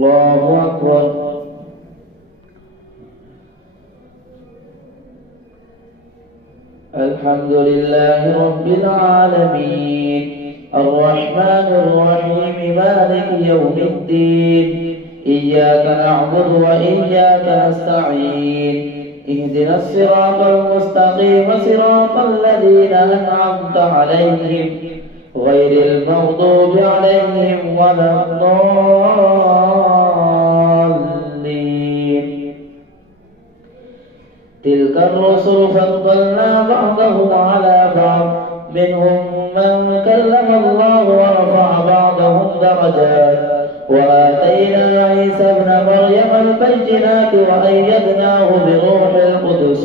الله أكبر. الحمد لله رب العالمين الرحمن الرحيم مالك يوم الدين إياك نعبد وإياك نستعين اهدنا الصراط المستقيم صراط الذين أنعمت عليهم غير المغضوب عليهم ولا الضالين. تلك الرسل فضلنا بعضهم على بعض منهم من كلم الله ورفع بعضهم درجات وآتينا عيسى ابن مريم البينات وأيدناه بروح القدس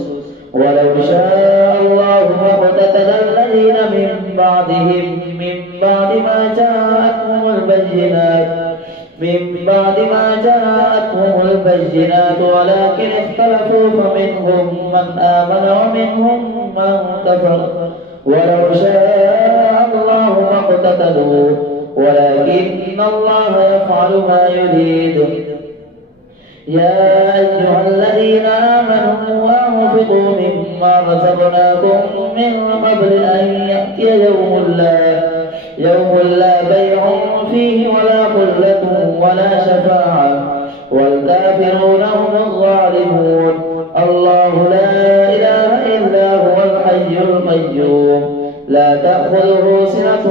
ولو شاء الله ما اقتتل الذين من بعدهم من بعد ما جاءتهم البينات ولكن اختلفوا فمنهم من آمن ومنهم من كفر ولو شاء الله ما اقتتلوا ولكن الله يفعل ما يريد. يا أيها الذين آمنوا أنفقوا مما رزقناكم من قبل أن يأتي يوم لا بيع فيه ولا خلة ولا شفاعة والكافرون هم الظالمون. الله لا إله إلا هو الحي القيوم لا تأخذه سنة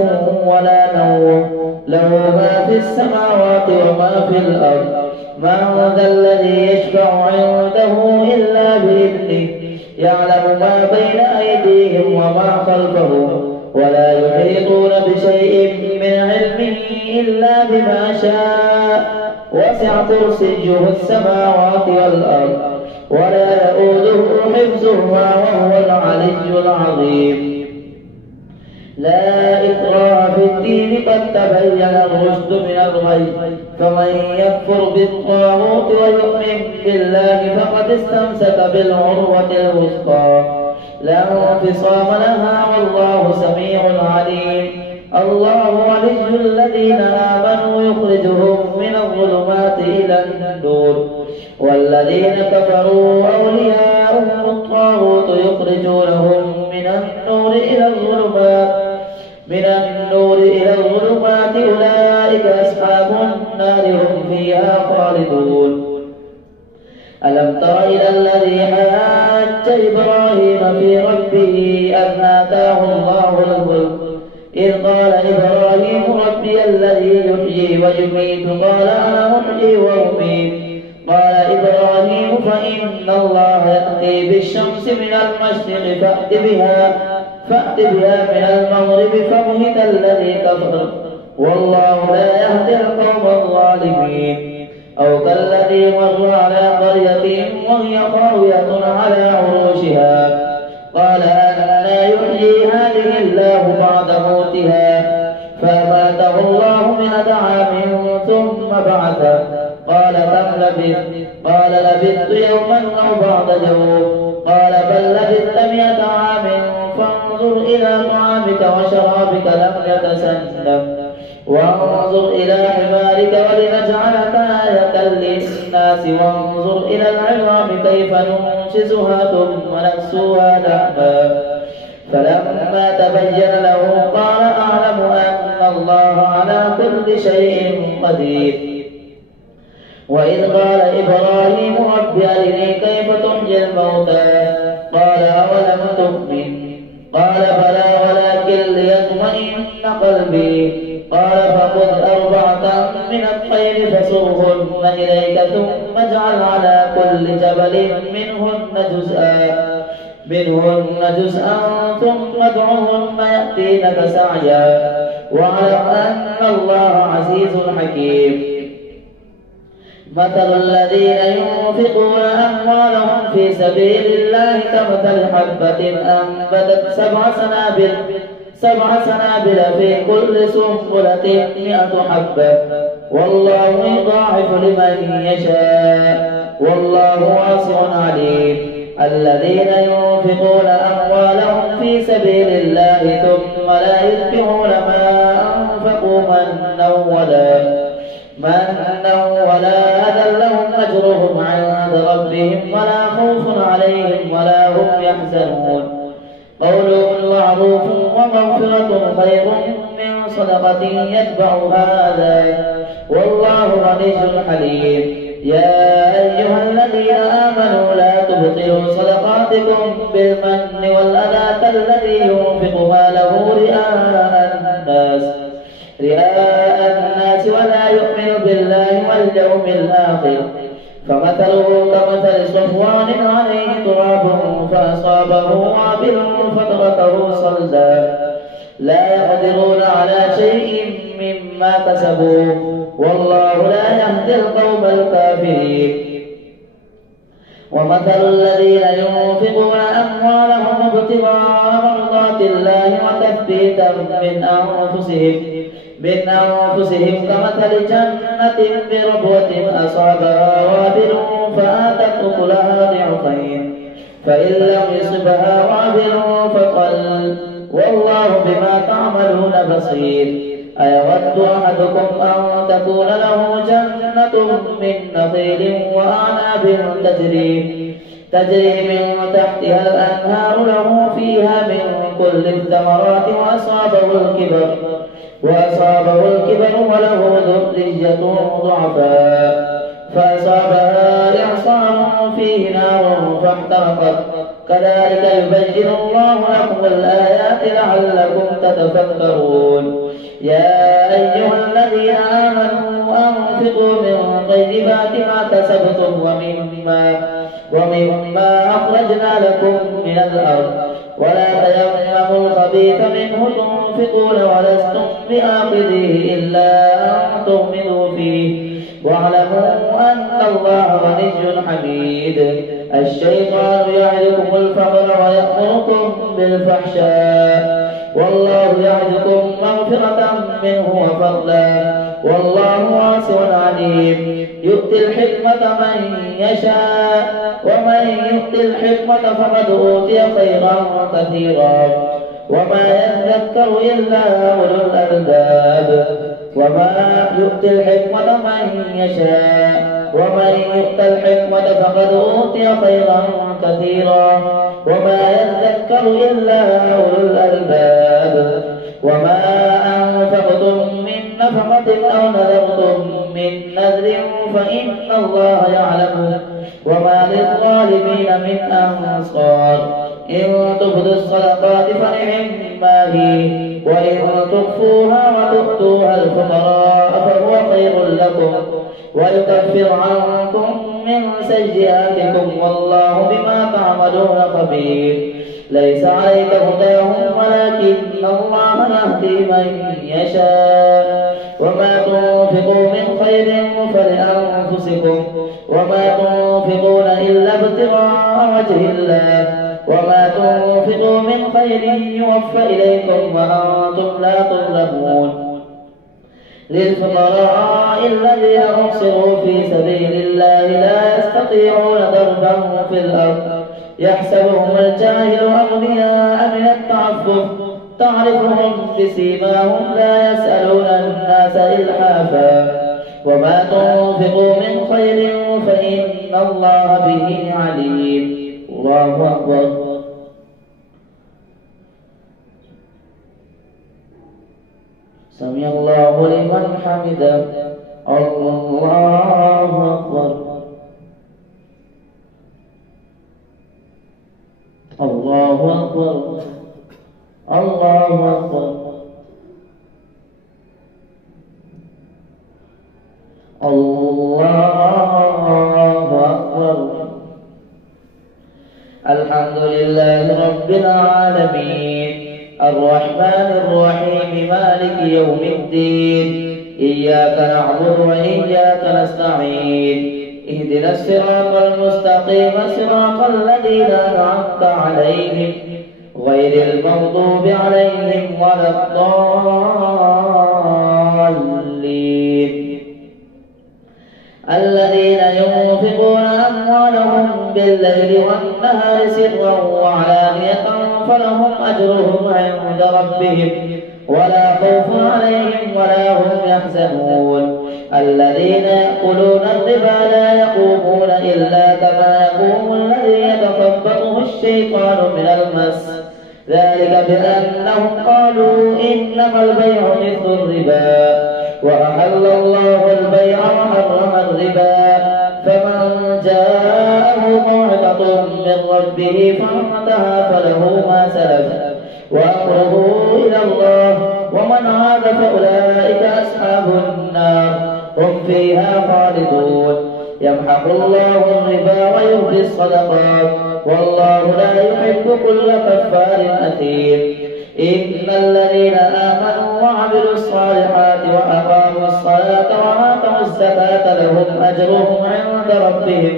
ولا نوم له ما في السماوات وما في الأرض. من ذا الذي يشفع عنده إلا بإذنه يعلم ما بين أيديهم وما خلفهم ولا يحيطون بشيء من علمه إلا بما شاء وسع كرسيه السماوات والأرض ولا يؤوده حفظهما وهو العلي العظيم. لا إكراه في الدين قد تبين الرشد من الغي فمن يكفر بالطاغوت ويؤمن بالله فقد استمسك بالعروة الوثقى لا انفصام لها والله سميع عليم. الله ولي الذين آمنوا يخرجهم من الظلمات إلى النور والذين كفروا أولياؤهم الطاغوت يخرجونهم من النور إلى الظلمات أولئك أصحاب النار هم فيها خالدون. ألم تر إلى الذي حاج إبراهيم في ربه أن آتاه الله الملك إذ قال إبراهيم ربي الذي يحيي ويميت قال أنا أحيي وأميت قال إبراهيم فإن الله يأتي بالشمس من المشرق فأت بها من المغرب فبهت الذي كفر والله لا يهدي القوم الظالمين. أو كالذي مر على قرية وهي خاوية على عروشها قال أنى يحيي هذه الله بعد موتها فأماته الله 100 عام ثم بعثه قال كم لبثت قال لبثت يوما أو بعض يوم قال بل لبثت 100 عام فانظر إلى طعامك وشرابك لم يتسنه وانظر إلى حمارك ولنجعلك آية للناس وانظر إلى العظام كيف ننشزها ثم نكسوها لحما فلما تبين له قال أعلم أن الله على كل شيء قدير. وإذ قال إبراهيم رب أرني كيف تحيي الموتى قال أولم تؤمن قال بلى ولكن ليطمئن قلبي قال فخذ 4 من الطير فصرهن إليك ثم اجعل على كل جبل منهن جزءا ثم ادعهن يأتينك سعيا واعلم أن الله عزيز حكيم. مثل الذين ينفقون أموالهم في سبيل الله كمثل حبة أنبتت 7 سنابل في كل سنبلة 100 حبة والله يضاعف لمن يشاء والله واسع عليم. الذين ينفقون أموالهم في سبيل الله ثم لا يتبعون ما أنفقوا منا منا ولا أذى لهم أجرهم عند ربهم ولا خوف عليهم ولا هم يحزنون قول معروف ومغفرة خير من صدقة يتبعها أذى والله غني حليم. يا أيها الذين آمنوا لا تبطلوا صدقاتكم بالمن والأذى كالذي ينفق ماله رئاء الناس ولا يؤمن بالله واليوم الآخر فمثله كمثل صفوان عليه تراب فأصابه وابل فتركه صلدا لا يقدرون على شيء مما كسبوا والله لا يهدي القوم الكافرين. ومثل الذين ينفقون أموالهم ابتغاء مرضات الله وتثبيتا من أنفسهم كمثل جنة بربوة أصابها وابل فآتت أكلها ضعفين فإن لم يصبها وابل فطل والله بما تعملون بصير. أيود أحدكم أن تكون له جنة من نخيل وأعناب تجري من تحتها الأنهار له فيها من كل الثمرات وأصابه الكبر وله ذرية ضعفاء فأصابها إعصار فيه نار فاحترقت كذلك يبين الله لكم الآيات لعلكم تتفكرون. يا أيها الذين آمنوا أنفقوا من طيبات ما كسبتم ومما أخرجنا لكم من الأرض ولا تيمموا الخبيث منه تنفقون ولستم بآخذه إلا أن تغمضوا فيه واعلموا أن الله غني حميد. الشيطان يعدكم الفقر ويأمركم بالفحشاء والله يعدكم مغفرة منه وفضلا والله واسع عليم. يؤتي الحكمة من يشاء ومن يؤتي الحكمة فقد أوتي خيرا كثيرا وما يذكر إلا أولو الألباب. وما يؤتي الحكمة من يشاء ومن يؤت الحكمة فقد أوتي خيرا كثيرا وما يذكر إلا أولو الألباب. وما أنفقتم من نفقة أو نذرتم من نذر فإن الله يعلمه وما للظالمين من أنصار. إن تبدوا الصدقات فنعما هي وإن تخفوها وتؤتوها الفقراء فهو خير لكم ويكفر عنكم من سيئاتكم والله بما تعملون خبير. ليس عليك هداهم ولكن الله يهدي من يشاء. وما تنفقوا من خير فلأنفسكم وما تنفقون إلا ابتغاء وجه الله وما تنفقوا من خير يوفى إليكم وأنتم لا تظلمون. للفقراء الذين أحصروا في سبيل الله لا يستطيعون ضربا في الأرض يحسبهم الجاهل أغنياء من التعفف تعرفهم بسيماهم لا يسألون الناس إلحافا. وما تنفقوا من خير فإن الله به عليم. الله أكبر. سمع الله لمن حمده. الله أكبر. الله أكبر. الله أكبر. الله أكبر. الحمد لله رب العالمين الرحمن الرحيم مالك يوم الدين إياك نعبد وإياك نستعين اهدنا الصراط المستقيم صراط الذين أنعمت عليهم غير المغضوب عليهم ولا الضالين. الذين ينفقون أموالهم بالليل والنهار سرا وعلانية فلهم أجرهم عند ربهم ولا خوف عليهم ولا هم يحزنون. الذين يأكلون الربا لا يقومون إلا كما يقوم الذي يتخبطه الشيطان من المس، ذلك بأنهم قالوا إنما البيع مثل الربا وأحل الله البيع وحرم الربا. فمن جاءه موعظة من ربه فانتهى فله ما سلف وأمره إلى الله، ومن عاد فأولئك أصحاب النار هم فيها خالدون. يمحق الله الربا ويربي الصدقات والله لا يحب كل كفار أثيم. إن الذين آمنوا وعملوا الصالحات وأقاموا الصلاة وآتوا الزكاة لهم أجرهم عند ربهم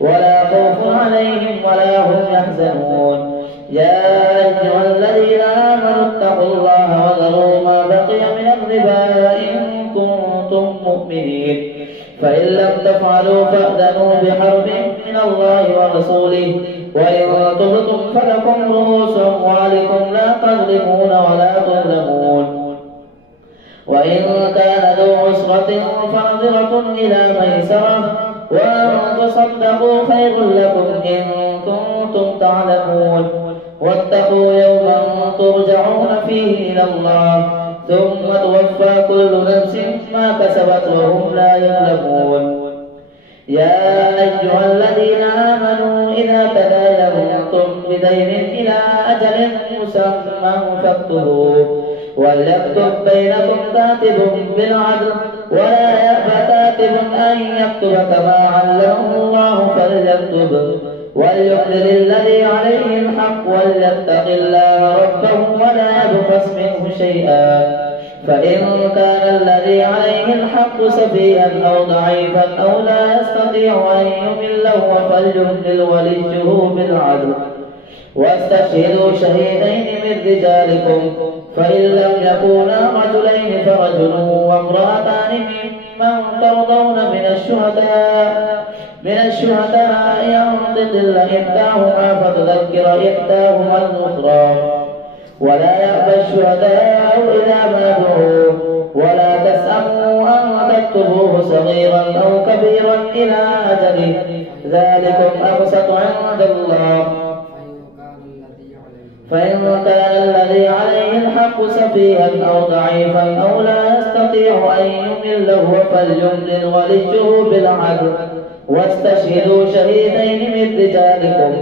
ولا خوف عليهم ولا هم يحزنون. يا أيها الذين آمنوا اتقوا الله وذروا ما بقي من الربا إن كنتم مؤمنين، فإن لم تفعلوا فأذنوا بحرب من الله ورسوله، وإن تبتم فلكم رؤوس أموالكم لا تظلمون ولا تظلمون. وإن كان ذو عسرة فنظرة إلى ميسرة، وأن تصدقوا خير لكم إن كنتم تعلمون. واتقوا يوما ترجعون فيه إلى الله ثم توفى كل نفس ما كسبت وهم لا يظلمون. يا أيها الذين آمنوا إذا تداينتم بدين إلى أجل مسمى فاكتبوه، وليكتب بينكم كاتب بالعدل ولا يأبى كاتب أن يكتب كما علمه الله فليكتب، وليملل الذي عليه الحق وليتق الله ربه ولا يبخس منه شيئا. فإن كان الذي عليه الحق سفيها أو ضعيفا أو لا يستطيع أن يمل فليملل وليه بالعدل، واستشهدوا شهيدين من رجالكم، فإن لم يكونا رجلين فرجل وامرأتان ممن ترضون من الشهداء أن تضل إحداهما فتذكر إحداهما الأخرى، ولا يأبى الشهداء إذا ما دعوا، ولا تسأموا أن تكتبوه صغيرا أو كبيرا إلى أجله، ذلكم أقسط عند الله. فإن كان الذي عليه الحق سفيها أو ضعيفا أو لا يستطيع أن يمل فليملل وليه بالعدل، واستشهدوا شهيدين من رجالكم،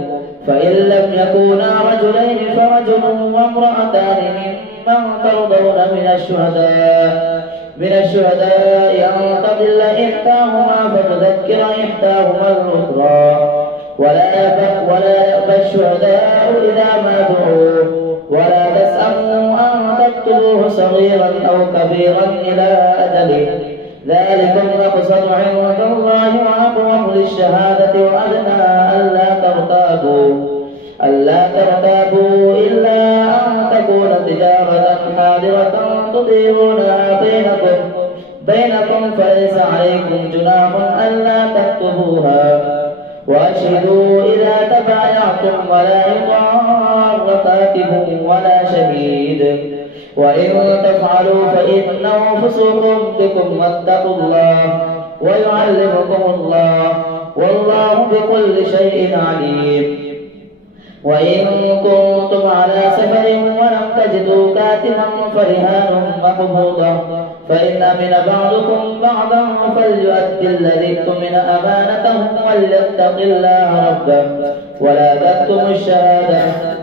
فإن لم يكونا رجلين فرجل وامرأتان ممن ترضون من الشهداء أن تضل إحداهما فتذكر إحداهما الأخرى، ولا يأبى الشهداء إذا ما دعوا، ولا تسأموا أن تكتبوه صغيرا أو كبيرا إلى أجله، ذلكم أقسط عند الله وأقوم للشهادة وأدنى ألا ترتابوا إلا أن تكون تجارة حاضرة تديرونها بينكم فليس عليكم جناح ألا تكتبوها، وأشهدوا إذا تبايعتم ولا يضار كاتب ولا شهيد، وإن تفعلوا فإنه فسوق بكم واتقوا الله ويعلمكم الله والله بكل شيء عليم. وإن كنتم على سفر ولم تجدوا كاتبا فرهان مقبوضة، فإن أمن بعضكم بعضا فليؤدي الذي اؤتمن أمانته وليتق الله ربه ولا تكتموا الشهادة،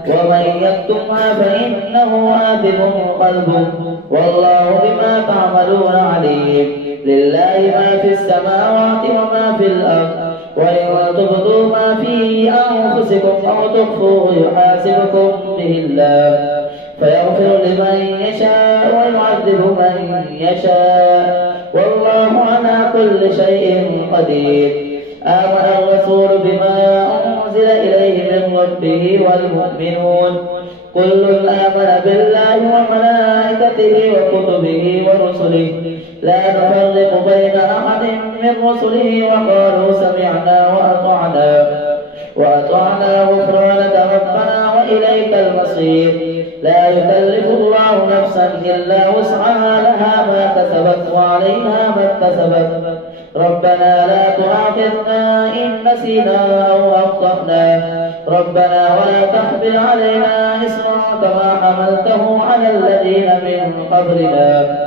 ومن يكتمها فإنه آثم قلبه والله بما تعملون عليم. لله ما في السماوات وما في الأرض، وإن تبدوا ما في أنفسكم أو تخفوه يحاسبكم به الله فيغفر لمن يشاء ويعذب من يشاء والله على كل شيء قدير. آمن الرسول بما أنزل إليه من ربه والمؤمنون كل آمن بالله وملائكته وكتبه ورسله لا نفرق بين أحد من رسله وقالوا سمعنا وأطعنا غفرانك ربنا وإليك المصير. لا يكلف الله نفسا إلا وسعها لها ما كسبت وعليها ما اكتسبت ربنا لا تؤاخذنا إن نسينا أو أخطأنا ربنا ولا تحمل علينا إصرا كما حملته على الذين من قبلنا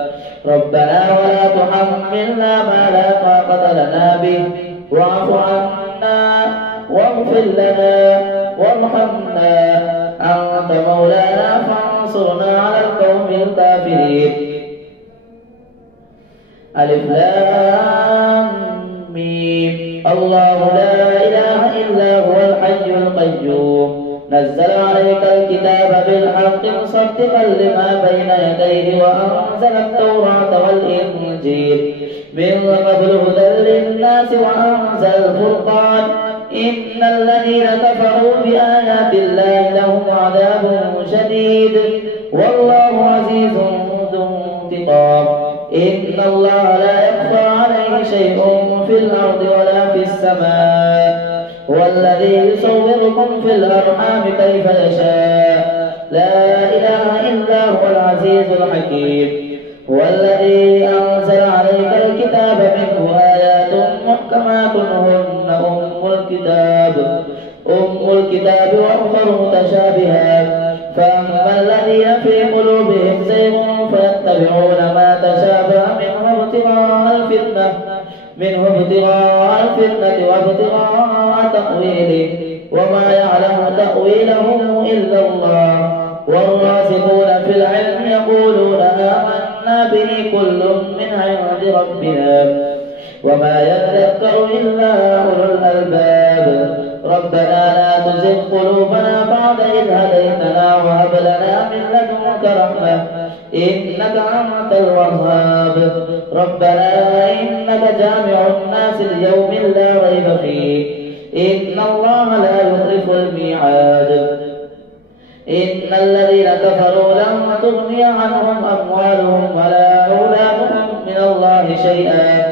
ربنا ولا تحملنا ما لا طاقة لنا به واعف عنا واغفر لنا وارحمنا أنت مولانا فانصرنا على القوم الكافرين. ألف لام ميم الله لا إله إلا هو الحي القيوم نزل عليك الكتاب بالحق مصدقا لما بين يديه وأنزل التوراة والإنجيل من قبل هدى للناس وأنزل الفرقان إن الذين كفروا بآيات الله لهم عذاب شديد والله عزيز ذو انتقام إن الله لا يخفى عليه شيء في الأرض ولا في السماء هو الذي يصوركم في الأرحام كيف يشاء لا إله إلا هو العزيز الحكيم هو الذي أنزل عليك الكتاب منه آيات محكمات هن أم الكتاب وأخر متشابهات فأما الذين في قلوبهم زيغ فيتبعون ما تشابه منه ابتغاء الفتنة وابتغاء تأويله وما يعلم تأويله إلا الله والراسخون في العلم يقولون آمنا به كل من عند ربنا وما يذكر إلا أولو الألباب ربنا لا تزغ قلوبنا بعد إذ هديتنا وهب لنا من لدنك رحمة إنك أنت الوهاب ربنا إنك جامع الناس ليوم لا ريب فيه إن الله لا يخلف الميعاد إن الذين كفروا لن تغني عنهم أموالهم ولا أولادهم من الله شيئا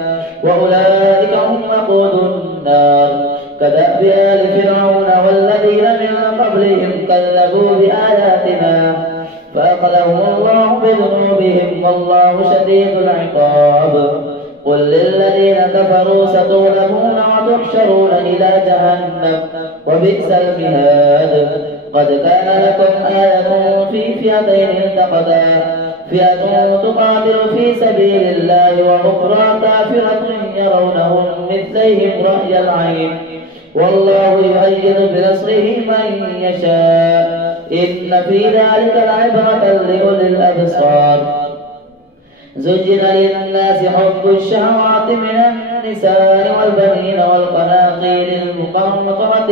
وأولئك هم وقود النار كدأب آل فرعون والذين من قبلهم كذبوا بآياتنا فأخذهم الله بذنوبهم والله شديد العقاب قل للذين كفروا ستغلبون وتحشرون إلى جهنم وبئس المهاد قد كان لكم آية في فئتين التقتا فئة تقاتل في سبيل الله وأخرى كافرة يرونهم مثليهم رأي العين والله يؤيد بنصره من يشاء إن في ذلك لعبرة لأولي الأبصار زجن للناس حب الشهوات من النساء والبنين والقناطير المقنطرة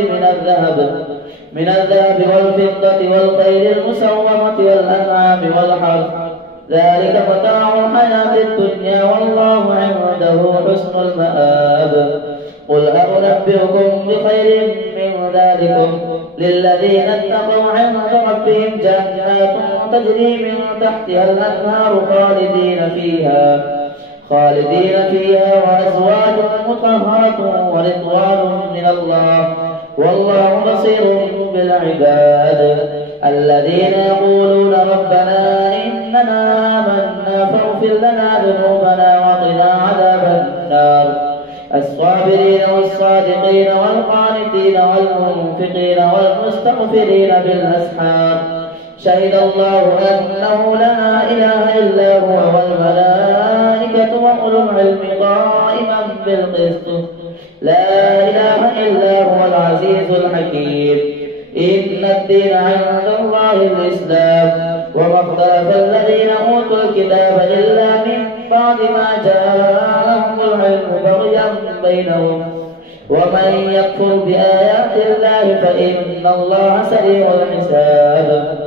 من الذهب والفضة والخيل المسومة والأنعام والحرث ذلك متاع الحياة الدنيا والله عنده حسن المآب قل أنبئكم بخير من ذلكم للذين اتقوا عند ربهم جنات تجري من تحتها الأنهار خالدين فيها وأزواج مطهرة ورضوان من الله والله بصير بالعباد الذين يقولون ربنا إننا آمنا فاغفر لنا ذنوبنا وقنا عذاب النار الصابرين والصادقين والقانتين والمنفقين والمستغفرين بالأسحار شهد الله أنه لا إله إلا هو والملائكة وأولو العلم قائما بالقسط لا إله إلا هو العزيز الحكيم إن الدين عند الله الإسلام وما اختلف الذين أوتوا الكتاب إلا من بعد ما جاءهم العلم بغيا بينهم ومن يكفر بآيات الله فإن الله سريع الحساب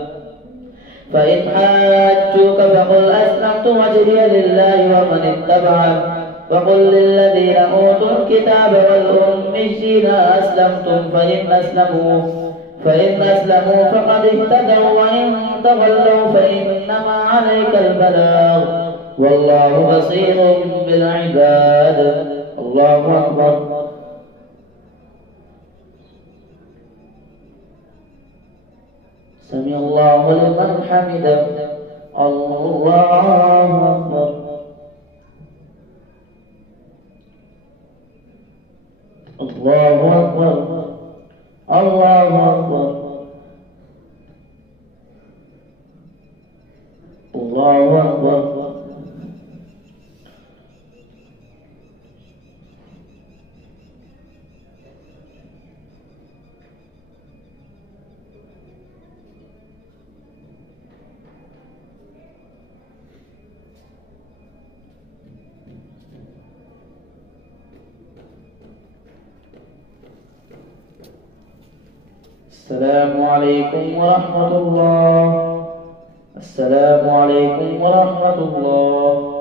فإن حاجوك فقل أسلمت وجهي لله ومن اتبعني وقل للذين أوتوا الكتاب والأميين أسلمتم فإن أسلموا فقد اهتدوا وإن تولوا فإنما عليك البلاغ والله بصير بالعباد الله أكبر. سمع الله لمن حمده. الله أكبر. الله أكبر. الله أكبر. الله أكبر. السلام عليكم ورحمة الله. السلام عليكم ورحمة الله.